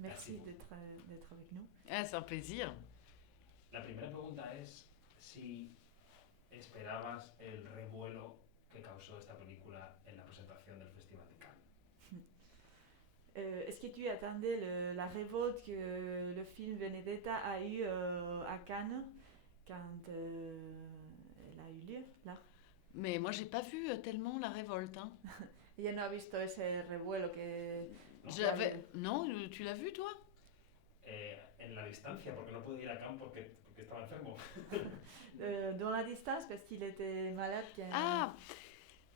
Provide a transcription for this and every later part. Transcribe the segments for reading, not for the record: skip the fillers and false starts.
Merci d'être avec nous. Ah, c'est un plaisir. La primera pregunta es si esperabas el revuelo que causó esta película en la presentación del Festival de Cannes. Est-ce que tu attendais la révolte que le film Benedetta a eu à Cannes quand elle a eu lieu là? Mais moi, j'ai pas vu tellement la révolte. Hein. Ella no ha visto ese revuelo que... Non, tu l'as vu, toi? En la distancia, porque no pude ir a Cannes porque estaba enfermo. Dans la distance, parce qu'il était malade. Ah,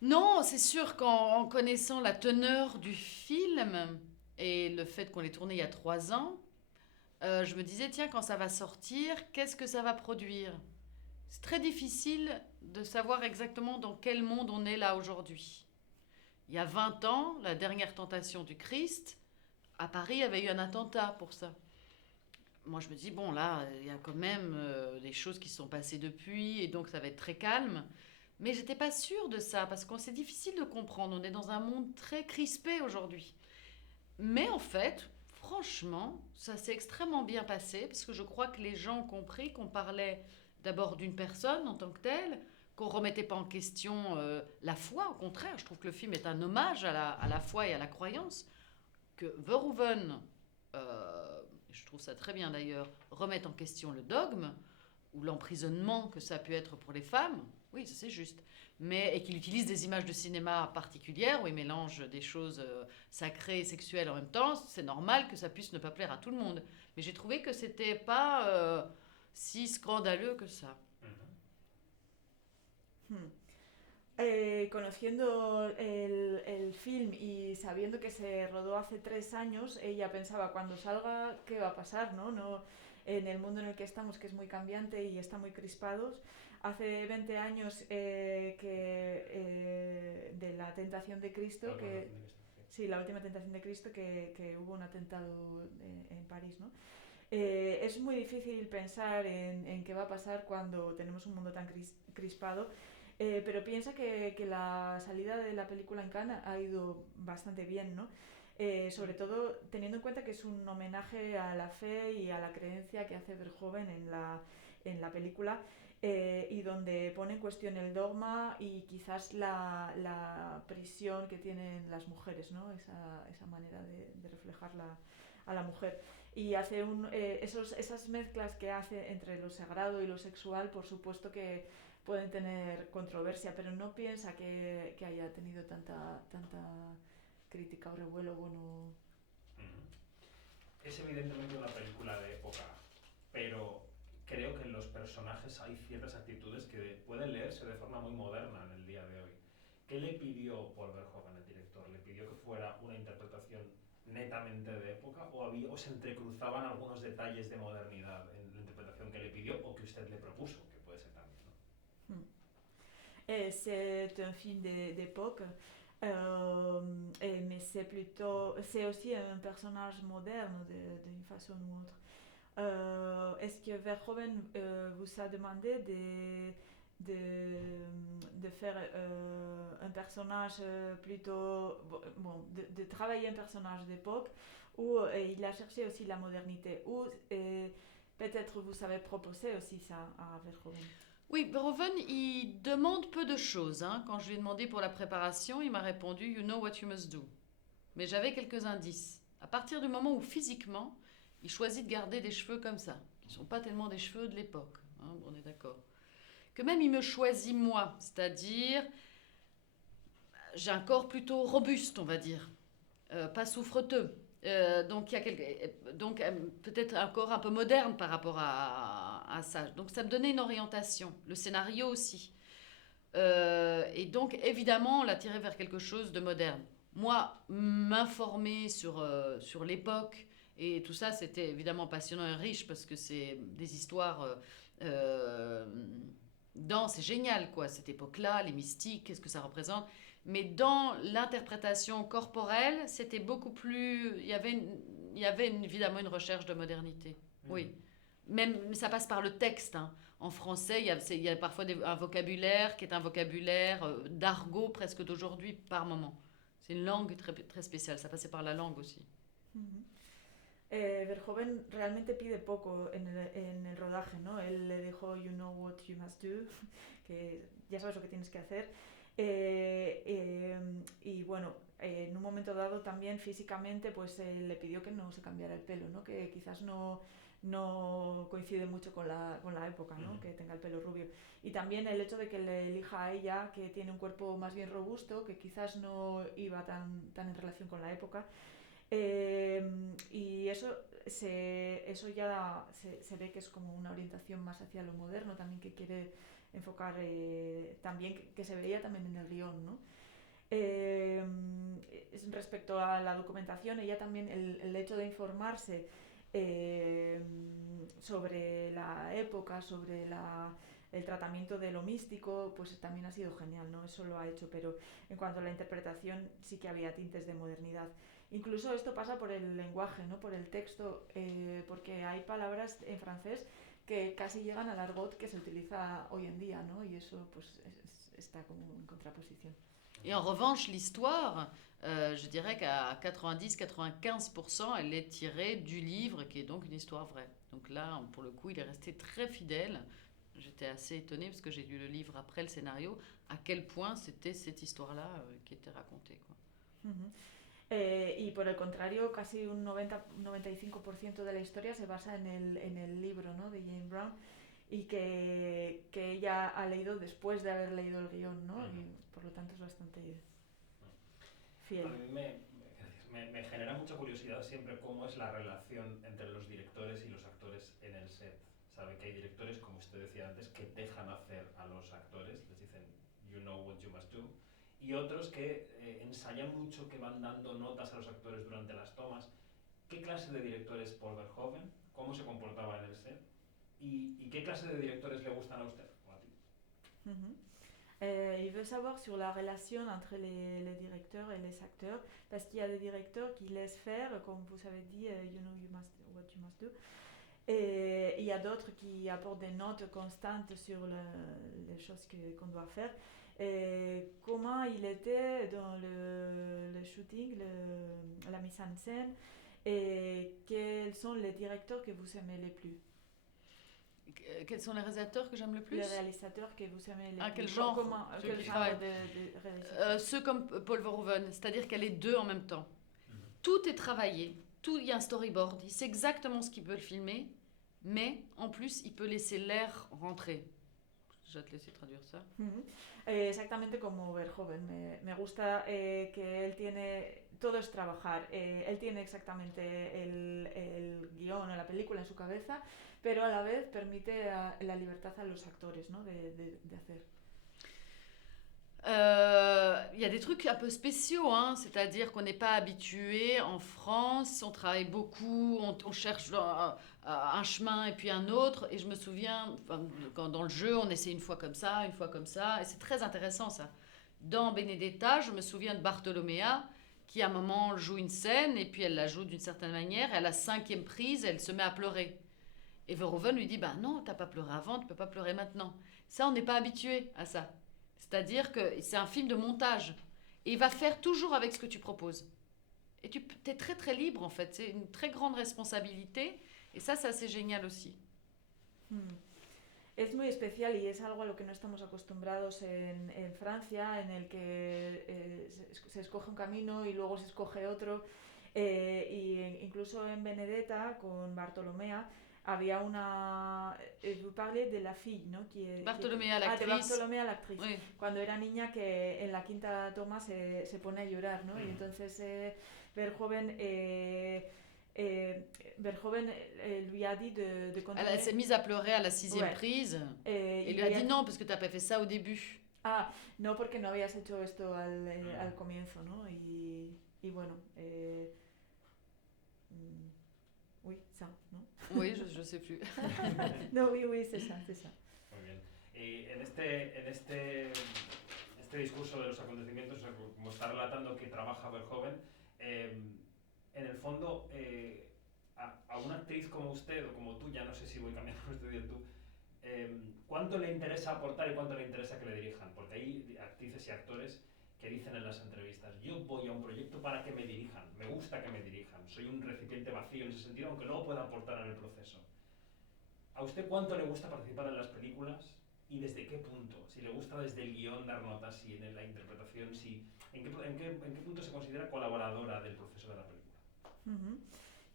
non, c'est sûr qu'en connaissant la teneur du film et le fait qu'on l'ait tourné il y a 3 ans, je me disais, tiens, quand ça va sortir, qu'est-ce que ça va produire? C'est très difficile de savoir exactement dans quel monde on est là aujourd'hui. Il y a 20 ans, la dernière tentation du Christ, à Paris, avait eu un attentat pour ça. Moi, je me dis, bon, là, il y a quand même des choses qui se sont passées depuis, et donc ça va être très calme. Mais j'étais pas sûre de ça, parce que c'est difficile de comprendre. On est dans un monde très crispé aujourd'hui. Mais en fait, franchement, ça s'est extrêmement bien passé, parce que je crois que les gens ont compris qu'on parlait d'abord d'une personne en tant que telle, qu'on remettait pas en question la foi. Au contraire, je trouve que le film est un hommage à la foi et à la croyance. Que Verhoeven, je trouve ça très bien d'ailleurs, remette en question le dogme ou l'emprisonnement que ça a pu être pour les femmes. Oui, ça c'est juste. Et qu'il utilise des images de cinéma particulières où il mélange des choses sacrées et sexuelles en même temps, c'est normal que ça puisse ne pas plaire à tout le monde. Mais j'ai trouvé que c'était pas si scandaleux que ça. Conociendo el film y sabiendo que se rodó hace 3 años, ella pensaba, cuando salga, ¿qué va a pasar? ¿No? En el mundo en el que estamos, que es muy cambiante y está muy crispados. Hace 20 años de la tentación de Cristo, sí, la última tentación de Cristo, que hubo un atentado en París, ¿no? Es muy difícil pensar en qué va a pasar cuando tenemos un mundo tan crispado. Pero piensa que la salida de la película en Cannes ha ido bastante bien, ¿no? Sobre todo teniendo en cuenta que es un homenaje a la fe y a la creencia que hace Verhoeven en la película, y donde pone en cuestión el dogma y quizás la prisión que tienen las mujeres, ¿no? Esa manera de reflejar a la mujer. Y hace esas mezclas que hace entre lo sagrado y lo sexual, por supuesto que pueden tener controversia, pero no piensa que haya tenido tanta crítica o revuelo bueno. Es evidentemente una película de época, pero creo que en los personajes hay ciertas actitudes que pueden leerse de forma muy moderna en el día de hoy. ¿Qué le pidió Paul Verhoeven, el director? ¿Le pidió que fuera una interpretación netamente de época o se entrecruzaban algunos detalles de modernidad en la interpretación que le pidió o que usted le propuso, que puede ser también, ¿no? C'est un film d'époque, mais c'est aussi un personnage moderne d'une façon ou autre. Est-ce que Verhoeven vous a demandé de faire un personnage plutôt de travailler un personnage d'époque, ou il a cherché aussi la modernité, ou peut-être vous avez proposé aussi ça à Verhoeven? Oui, Verhoeven, il demande peu de choses. Hein. Quand je lui ai demandé pour la préparation, il m'a répondu « You know what you must do ». Mais j'avais quelques indices. À partir du moment où physiquement, il choisit de garder des cheveux comme ça, qui ne sont pas tellement des cheveux de l'époque, hein, on est d'accord. Que même il me choisit moi, c'est-à-dire j'ai un corps plutôt robuste, on va dire, pas souffreteux. Donc peut-être un corps un peu moderne par rapport à ça. Donc ça me donnait une orientation. Le scénario aussi. Et donc évidemment, on l'a tiré vers quelque chose de moderne. Moi, m'informer sur l'époque et tout ça, c'était évidemment passionnant et riche parce que c'est des histoires denses et géniales, quoi. Cette époque-là, les mystiques, qu'est-ce que ça représente. Mais dans l'interprétation corporelle, c'était beaucoup plus... Il y avait évidemment une recherche de modernité. Oui. Même, ça passe par le texte. Hein. En français, il y a parfois un vocabulaire qui est un vocabulaire d'argot presque d'aujourd'hui par moment. C'est une langue très, très spéciale. Ça passait par la langue aussi. Verhoeven realmente pide poco en el rodaje, ¿no? Él le dijo "You know what you must do", que ya sabes lo que tienes que hacer. Y bueno, en un momento dado también físicamente pues le pidió que no se cambiara el pelo, ¿no? Que quizás no coincide mucho con la época, ¿no? Que tenga el pelo rubio. Y también el hecho de que le elija a ella, que tiene un cuerpo más bien robusto, que quizás no iba tan en relación con la época. Y eso ya se ve que es como una orientación más hacia lo moderno, también que quiere enfocar, también que se veía también en el guión, ¿no? Respecto a la documentación, ella también, el hecho de informarse sobre la época, sobre el tratamiento de lo místico, pues también ha sido genial, ¿no? Eso lo ha hecho, pero en cuanto a la interpretación sí que había tintes de modernidad. Incluso esto pasa por el lenguaje, ¿no? Por el texto, porque hay palabras en francés que casi llegan al argot que se utiliza hoy en día, ¿no? Y eso pues está como en contraposición. Et en revanche, l'histoire, je dirais qu'à 90-95%, elle est tirée du livre, qui est donc une histoire vraie. Donc là, pour le coup, il est resté très fidèle. J'étais assez étonnée, parce que j'ai lu le livre après le scénario, à quel point c'était cette histoire-là qui était racontée, quoi. Y por el contrario, casi un 90-95% de la historia se basa en el libro, ¿no? De Jane Brown, y que ella ha leído después de haber leído el guión, ¿no? Y por lo tanto es bastante fiel. A mí me genera mucha curiosidad siempre cómo es la relación entre los directores y los actores en el set. Sabe que hay directores, como usted decía antes, que dejan hacer a los actores, les dicen "you know what you must do", y otros que ensayan mucho, que van dando notas a los actores durante las tomas. ¿Qué clase de director es Paul Verhoeven? ¿Cómo se comportaba en el set? ¿Y qué clase de directores le gustan a usted o a ti? Il veut savoir sur la relation entre les directeurs et les acteurs, parce qu'il y a des directeurs qui laissent faire, comme vous avez dit, you know what you must do. Et il y a d'autres qui apportent des notes constantes sur les choses qu'on doit faire. Comment il était dans le shooting, la mise en scène, et quels sont les directeurs que vous aimez les plus? Quels sont les réalisateurs que j'aime le plus? Les réalisateurs que vous aimez les plus. Quel genre? Quel genre de réalisateurs? Ceux comme Paul Verhoeven, c'est-à-dire qu'elle est deux en même temps. Tout est travaillé, il y a un storyboard, il sait exactement ce qu'il veut filmer, mais en plus il peut laisser l'air rentrer. Je vais te laisser traduire ça. Exactamente como Verhoeven. Me gusta que él tiene... Todo es trabajar. Él tiene exactamente el guión o la película en su cabeza, pero a la vez permite la libertad a los actores, ¿no? de hacer. Il y a des trucs un peu spéciaux, hein, c'est-à-dire qu'on n'est pas habitué en France, on travaille beaucoup, on cherche un chemin et puis un autre, et je me souviens, quand dans le jeu, on essaie une fois comme ça, et c'est très intéressant ça. Dans Benedetta, je me souviens de Bartolomea, qui à un moment joue une scène, et puis elle la joue d'une certaine manière, et à la 5e prise, elle se met à pleurer. Et Verhoeven lui dit, bah non, t'as pas pleuré avant, tu peux pas pleurer maintenant. Ça, on n'est pas habitué à ça. C'est-à-dire que c'est un film de montage. Et il va faire toujours avec ce que tu proposes. Et tu es très très libre en fait. C'est une très grande responsabilité. Et ça, c'est assez génial aussi. Es muy especial y es algo a lo que no estamos acostumbrados en Francia, en el que se escoge un camino y luego se escoge otro. Y incluso en Benedetta, con Bartolomea, había una... vous parlez de la fille, ¿no? Bartolomea, l'actrice. De Bartolomea, l'actrice. Oui. Cuando era niña, que en la quinta toma se pone a llorar, ¿no? Y entonces Verhoeven lui a dit de continuer. Elle s'est mise à pleurer à la 6e prise. Et lui a dit non, parce que tu n'as pas fait ça au début. Ah, no, porque no habías hecho esto al comienzo, ¿no? Y bueno... Oui, ça, ¿no? Oui, je sais plus. No, oui, c'est ça, c'est ça. Muy bien. Y en este discurso de los acontecimientos, como está relatando que trabaja Verhoeven, en el fondo, a una actriz como usted o como tú, ya no sé si voy cambiando usted y el tú, ¿cuánto le interesa aportar y cuánto le interesa que le dirijan? Porque hay actrices y actores que dicen en las entrevistas, yo voy a un proyecto para que me dirijan, me gusta que me dirijan, soy un recipiente vacío en ese sentido, aunque luego pueda aportar en el proceso. ¿A usted cuánto le gusta participar en las películas y desde qué punto? Si le gusta desde el guión dar notas, si en la interpretación, si, ¿en qué punto se considera colaboradora del proceso de la película?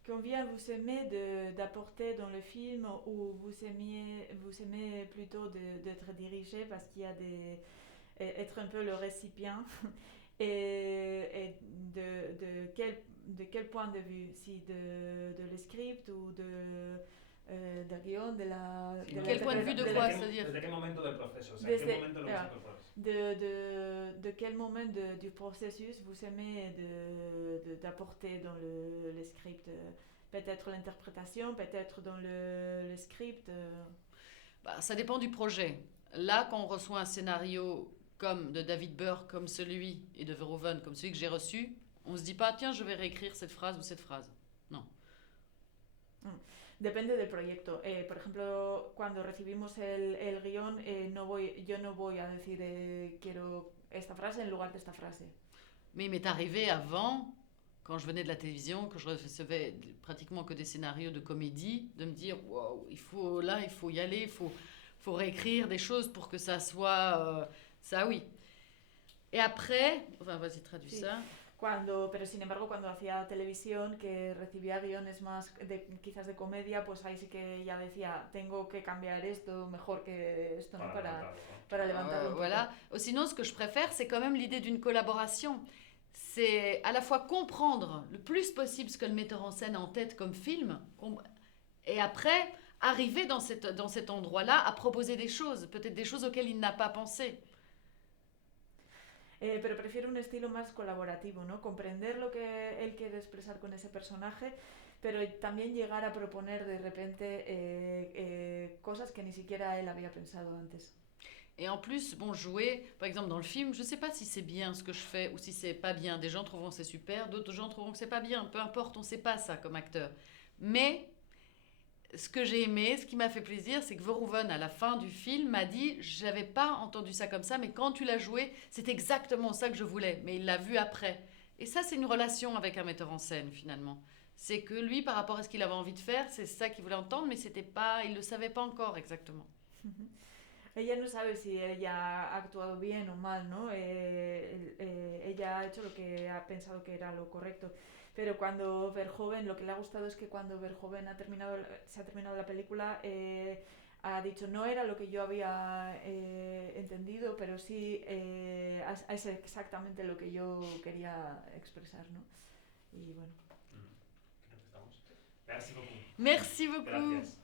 Combien vous aimez d'apporter dans le film ou vous aimez plutôt d'être dirigé parce qu'il y a être un peu le récipient et de quel point de vue, si de le script ou de guion, quel point de vue de quoi, c'est-à-dire ¿Desde qué momento del proceso? O sea, ¿en qué momento lo incorporas? De quel moment du processus vous aimez d'apporter dans le script, peut-être l'interprétation, peut-être dans le script. Bah, ça dépend du projet. Là, quand on reçoit un scénario comme de David Burke, comme celui, et de Verhoeven, comme celui que j'ai reçu, on se dit pas, tiens, je vais réécrire cette phrase ou cette phrase. Non. Depende del proyecto. Por ejemplo, cuando recibimos el guión, yo no voy a decir quiero esta frase en lugar de esta frase. Mais il m'est arrivé avant, quand je venais de la télévision, que je recevais pratiquement que des scénarios de comédie, de me dire, wow, il faut y aller, il faut réécrire des choses pour que ça soit... ça, oui. Et après... Enfin, vas-y, traduis ça. Pero sin embargo, cuando hacía televisión, que recibía guiones más quizás de comedia, pues ahí sí que ya decía, tengo que cambiar esto, mejor que esto, ¿no? Para levantarlo un voilà. poco. Sinon, ce que je préfère, c'est quand même l'idée d'une collaboration. C'est à la fois comprendre le plus possible ce que le metteur en scène a en tête comme film, et après, arriver dans cet endroit-là à proposer des choses, peut-être des choses auxquelles il n'a pas pensé. Pero prefiero un estilo más colaborativo, ¿no? Comprender lo que él quiere expresar con ese personaje, pero también llegar a proponer de repente cosas que ni siquiera él había pensado antes. Et en plus, bon, jouer, par exemple dans le film, je sais pas si c'est bien ce que je fais ou si c'est pas bien. Des gens trouveront que c'est super, d'autres gens trouveront que c'est pas bien. Peu importe, on sait pas ça comme acteur. Mais ce que j'ai aimé, ce qui m'a fait plaisir, c'est que Verhoeven, à la fin du film, m'a dit « J'avais pas entendu ça comme ça, mais quand tu l'as joué, c'est exactement ça que je voulais. » Mais il l'a vu après. Et ça, c'est une relation avec un metteur en scène, finalement. C'est que lui, par rapport à ce qu'il avait envie de faire, c'est ça qu'il voulait entendre, mais c'était pas, il le savait pas encore exactement. Ella no sabe si ella ha actuado bien o mal, ¿no? Ella ha hecho lo que ha pensado que era lo correcto. Pero cuando Verhoeven, lo que le ha gustado es que cuando Verhoeven se ha terminado la película, ha dicho, no era lo que yo había entendido, pero sí es exactamente lo que yo quería expresar, ¿no? Y bueno. Creo que estamos. Merci beaucoup. Merci beaucoup. Gracias.